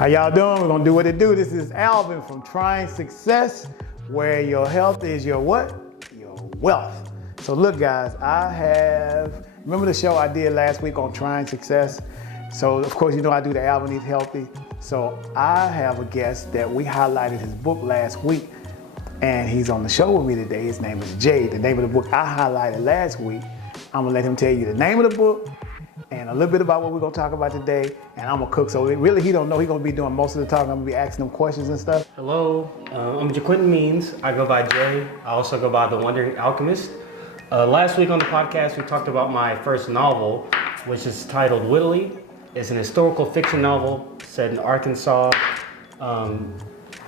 How y'all doing? We're gonna do what it do. This is Alvin from Trying Success, where your health is your what? Your wealth. So look guys, remember the show I did last week on Trying Success? So of course you know I do the Alvin Eats Healthy. So I have a guest that we highlighted his book last week, and he's on the show with me today. His name is Jay. The name of the book I highlighted last week, I'm gonna let him tell you the name of the book and a little bit about what we're gonna talk about today. And I'm gonna cook, so really he don't know. He's gonna be doing most of the talking. I'm gonna be asking him questions and stuff. Hello, I'm Jaquinton Means. I go by Jay. I also go by the Wondering Alchemist. Last week on the podcast, we talked about my first novel, which is titled Whittly. It's an historical fiction novel set in Arkansas.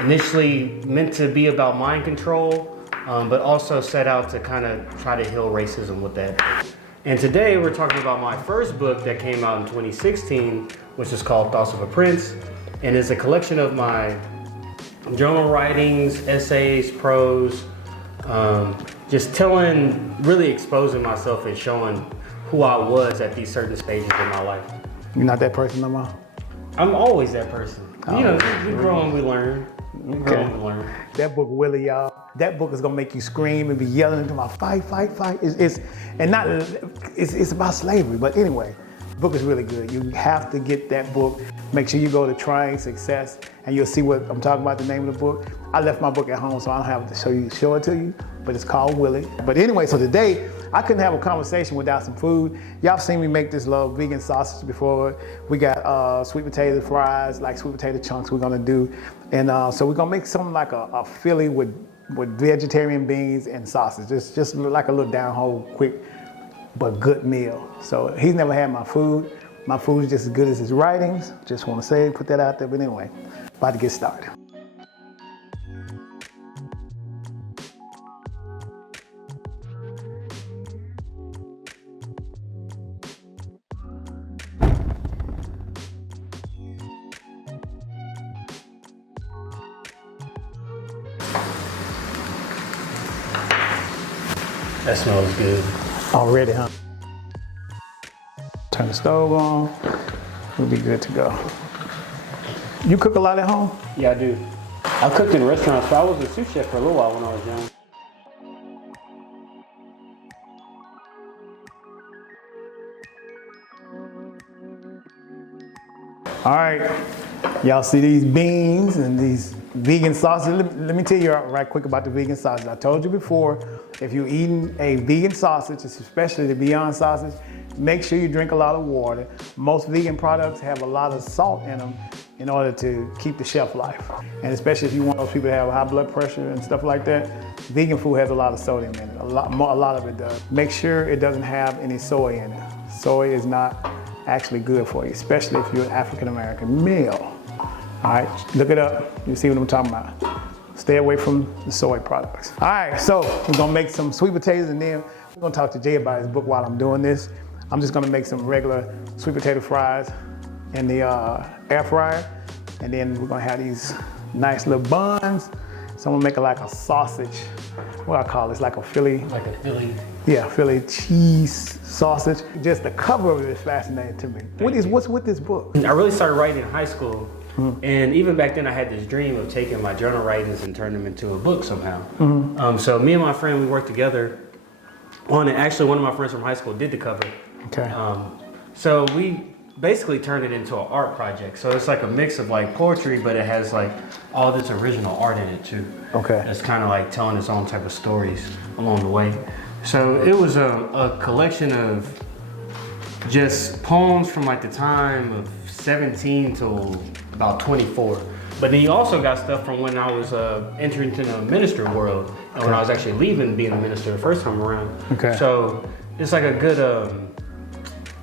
Initially meant to be about mind control, but also set out to kind of try to heal racism with that. And today we're talking about my first book that came out in 2016, which is called Thoughts of a Prince, and is a collection of my journal writings, essays, prose, just really exposing myself and showing who I was at these certain stages in my life. You're not that person no more? I'm always that person. You know, we grow and we learn. That book, Willie, y'all. That book is gonna make you scream and be yelling into my fight. It's about slavery, but anyway, the book is really good. You have to get that book. Make sure you go to Trying Success, and you'll see what I'm talking about. The name of the book. I left my book at home, so I don't have to show it to you. But it's called Willie. But anyway, so today I couldn't have a conversation without some food. Y'all seen me make this little vegan sausage before. We got sweet potato fries, like sweet potato chunks we're gonna do. And so we're gonna make something like a Philly with vegetarian beans and sausage. Just like a little down-home, quick, but good meal. So he's never had my food. My food is just as good as his writings. Just wanna put that out there, but anyway, about to get started. That smells good. Already, huh? Turn the stove on. We'll be good to go. You cook a lot at home? Yeah, I do. I cooked in restaurants, but I was a sous chef for a little while when I was young. All right, y'all see these beans and these vegan sausages? Let me tell you right quick about the vegan sausage. I told you before, if you're eating a vegan sausage, especially the Beyond sausage, make sure you drink a lot of water. Most vegan products have a lot of salt in them in order to keep the shelf life. And especially if you want those people to have high blood pressure and stuff like that, vegan food has a lot of sodium in it. A lot of it does. Make sure it doesn't have any soy in it. Soy is not actually good for you, especially if you're an African American male. All right, look it up. You see what I'm talking about. Stay away from the soy products. All right, so we're gonna make some sweet potatoes, and then we're gonna talk to Jay about his book while I'm doing this. I'm just gonna make some regular sweet potato fries in the air fryer, and then we're gonna have these nice little buns. So I'm gonna make it like a sausage. What I call it? It's like a Philly. Like a Philly. Yeah, Philly cheese sausage. Just the cover of it is fascinating to me. What's with this book? I really started writing in high school. And even back then I had this dream of taking my journal writings and turning them into a book somehow. So me and my friend, we worked together on it. Actually, one of my friends from high school did the cover. Okay. So we basically turned it into an art project. So it's like a mix of like poetry, but it has like all this original art in it too. Okay. It's kind of like telling its own type of stories along the way. So it was a collection of just poems from like the time of 17 till about 24. But then you also got stuff from when I was entering into the minister world, and when I was actually leaving being a minister the first time around. Okay. So it's like a good,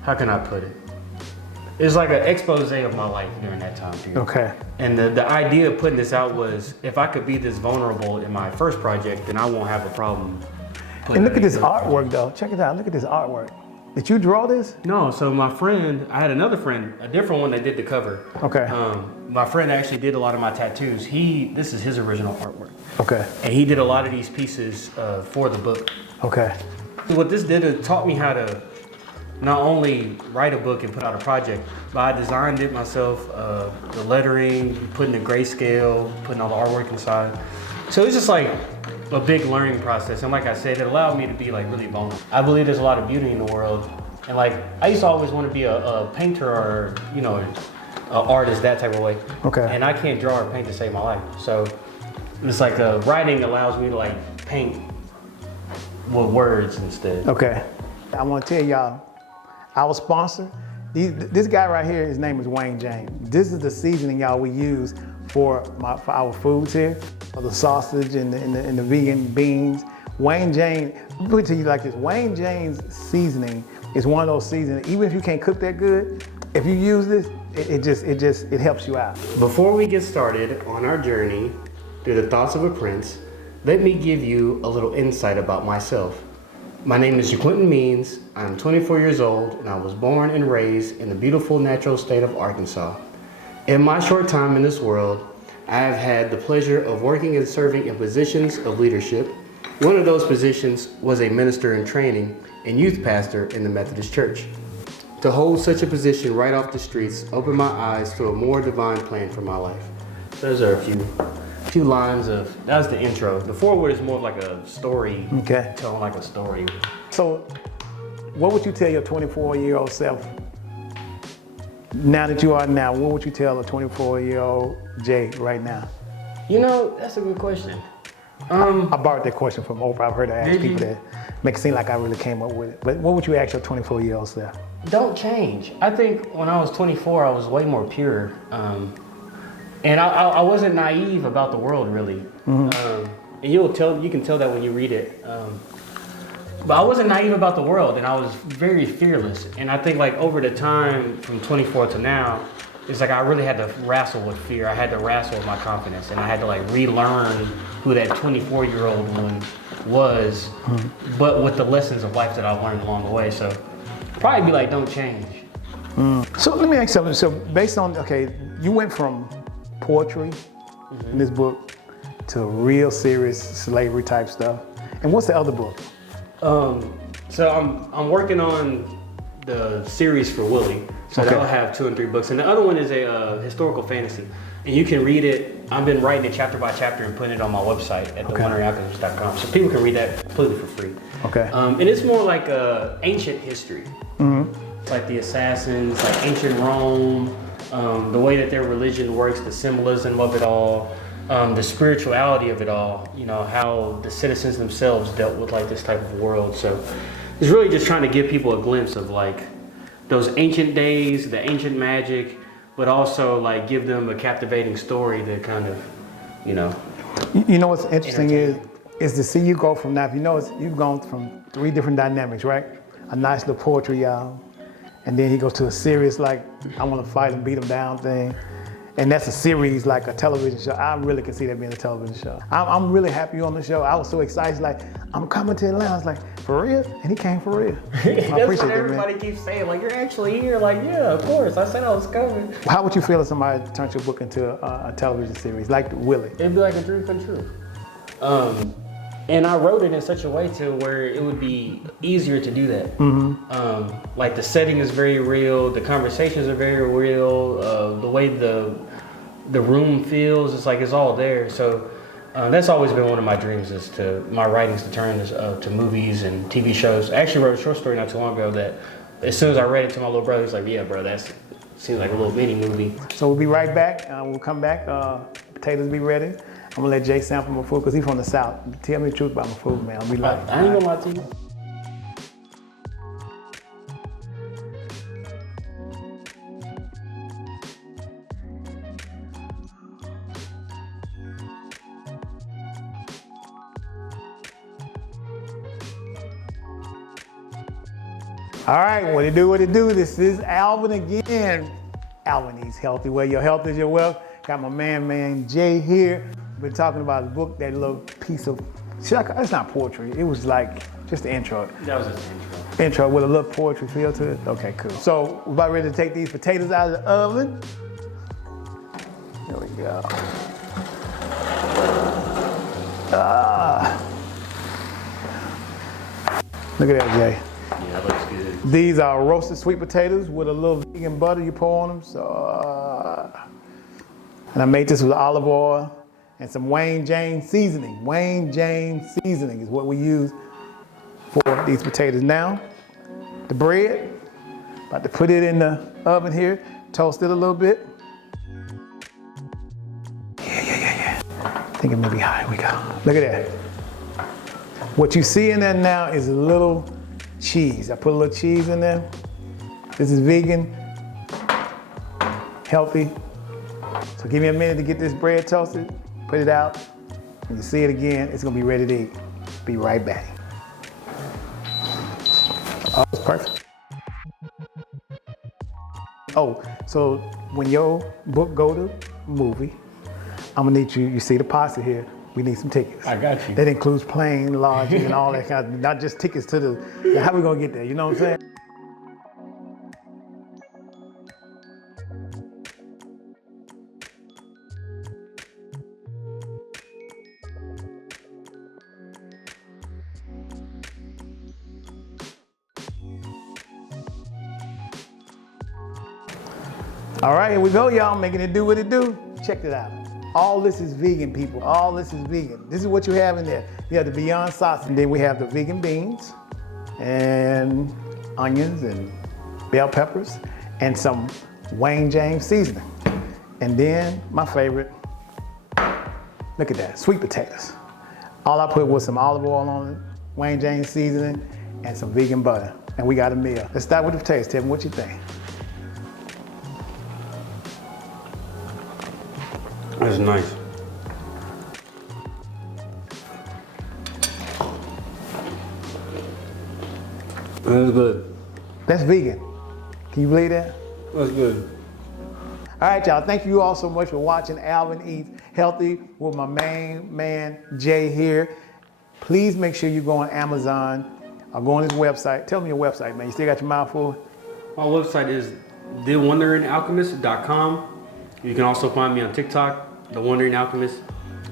how can I put it? It's like an expose of my life during that time period. Okay. And the idea of putting this out was, if I could be this vulnerable in my first project, then I won't have a problem. And look at this artwork though. Check it out. Look at this artwork. Did you draw this? No, so my friend, I had another friend, a different one that did the cover. Okay. My friend actually did a lot of my tattoos. This is his original artwork. Okay. And he did a lot of these pieces for the book. Okay. What this did, it taught me how to not only write a book and put out a project, but I designed it myself, the lettering, putting the grayscale, putting all the artwork inside. So it's just like a big learning process. And like I said, it allowed me to be like really vulnerable. I believe there's a lot of beauty in the world. And like, I used to always want to be a painter or, you know, an artist, that type of way. Okay. And I can't draw or paint to save my life. So it's like writing allows me to like paint with words instead. Okay. I want to tell y'all, our sponsor, this guy right here, his name is Wayne James. This is the seasoning, y'all, we use for our foods here, for the sausage and the vegan beans. Wayne James, let me put it to you like this, Wayne James seasoning is one of those seasonings, even if you can't cook that good, if you use this, it helps you out. Before we get started on our journey through the thoughts of a prince, let me give you a little insight about myself. My name is Quentin Means. I'm 24 years old and I was born and raised in the beautiful natural state of Arkansas. In my short time in this world, I have had the pleasure of working and serving in positions of leadership. One of those positions was a minister in training and youth pastor in the Methodist Church. To hold such a position right off the streets opened my eyes to a more divine plan for my life. Those are a few lines of, that was the intro. The foreword is more of like a story, Okay. telling like a story. So, what would you tell your 24-year-old self now that you are now? What would you tell a 24-year-old Jay right now? You know, that's a good question. I borrowed that question from Oprah. I've heard her ask Did people you? that make it seem like I really came up with it. But what would you ask your 24-year-old self? Don't change. I think when I was 24, I was way more pure. And I wasn't naive about the world, really. And you can tell that when you read it. But I wasn't naive about the world, and I was very fearless. And I think like over the time from 24 to now, it's like I really had to wrestle with fear. I had to wrestle with my confidence, and I had to like relearn who that 24-year-old one was, but with the lessons of life that I learned along the way. So probably be like, don't change. So let me ask you something. So based on, okay, you went from poetry in this book to real serious slavery type stuff. And what's the other book? So I'm working on the series for Willie. So Okay. that'll have 2 and 3 books. And the other one is a historical fantasy. And you can read it. I've been writing it chapter by chapter and putting it on my website at wonderingalchemist.com. So people can read that completely for free. Okay. And it's more like ancient history. It's like the assassins, like ancient Rome, the way that their religion works, the symbolism of it all, the spirituality of it all, you know, how the citizens themselves dealt with like this type of world. So it's really just trying to give people a glimpse of like those ancient days, the ancient magic, but also like give them a captivating story to kind of, you know. You know what's interesting is to see you go from now. If you notice, you've gone from 3 different dynamics, right? A nice little poetry, y'all. And then he goes to a serious, like, I want to fight and beat him down thing. And that's a series, like a television show. I really can see that being a television show. I'm really happy you're on the show. I was so excited, like, I'm coming to Atlanta. I was like, for real? And he came for real. I That's what appreciate that, everybody man. keeps saying. Like, you're actually here. Like, yeah, of course. I said I was coming. How would you feel if somebody turned your book into a television series, like Willie? It'd be like a dream come true. And I wrote it in such a way to where it would be easier to do that. Like the setting is very real, the conversations are very real, the way the room feels, it's like it's all there. So that's always been one of my dreams, is to my writings to turn this to movies and TV shows. I actually wrote a short story not too long ago that as soon as I read it to my little brother, he's like, yeah, bro, that seems like a little mini movie. So we'll be right back. We'll come back. Potatoes be ready. I'm gonna let Jay sample my food because he's from the South. Tell me the truth about my food, man. I'll be like, I ain't gonna lie to you. all right, what it do? This is Alvin again. Alvin eats healthy. Well, your health is your wealth. Got my man Jay here. We're talking about his book, that little piece of, it's not poetry. It was like just the intro. That was his intro. Intro with a little poetry feel to it. Okay, cool. So we're about ready to take these potatoes out of the oven. There we go. Look at that, Jay. Yeah, that looks good. These are roasted sweet potatoes with a little vegan butter you pour on them. So, and I made this with olive oil and some Wayne James seasoning. Wayne James seasoning is what we use for these potatoes. Now, the bread, about to put it in the oven here, toast it a little bit. Yeah. I think it may be hot. Here we go. Look at that. What you see in there now is a little cheese. I put a little cheese in there. This is vegan, healthy. So give me a minute to get this bread toasted, put it out. When you see it again, it's gonna be ready to eat. Be right back. Oh, it's perfect. Oh, so when your book go to movie, I'm gonna need you see the pasta here. We need some tickets. I got you. That includes plane, lodging, and all that kind of, not just tickets to the, how we gonna get there, you know what I'm saying? All right, here we go, y'all, making it do what it do. Check it out. All this is vegan, people. All this is vegan. This is what you have in there. You have the Beyond sausage, and then we have the vegan beans and onions and bell peppers and some Wayne James seasoning. And then my favorite, look at that, sweet potatoes. All I put was some olive oil on it, Wayne James seasoning, and some vegan butter. And we got a meal. Let's start with the potatoes. Tell me what you think. That's nice. That's good. That's vegan. Can you believe that? That's good. All right, y'all. Thank you all so much for watching Alvin Eats Healthy with my main man, Jay here. Please make sure you go on Amazon or go on his website. Tell me your website, man. You still got your mouth full? My website is thewonderingalchemist.com. You can also find me on TikTok, The Wondering Alchemist,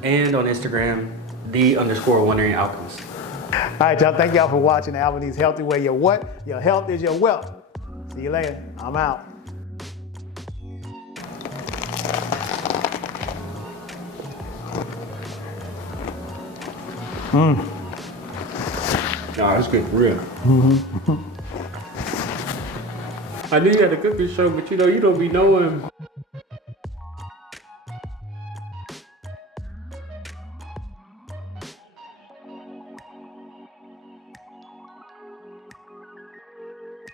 and on Instagram, _Wondering Alchemist. All right, y'all. Thank y'all for watching Alvin Eats Healthy, where your what? Your health is your wealth. See you later. I'm out. Nah, that's good for real. I knew you had a cooking show, but you know, you don't be knowing.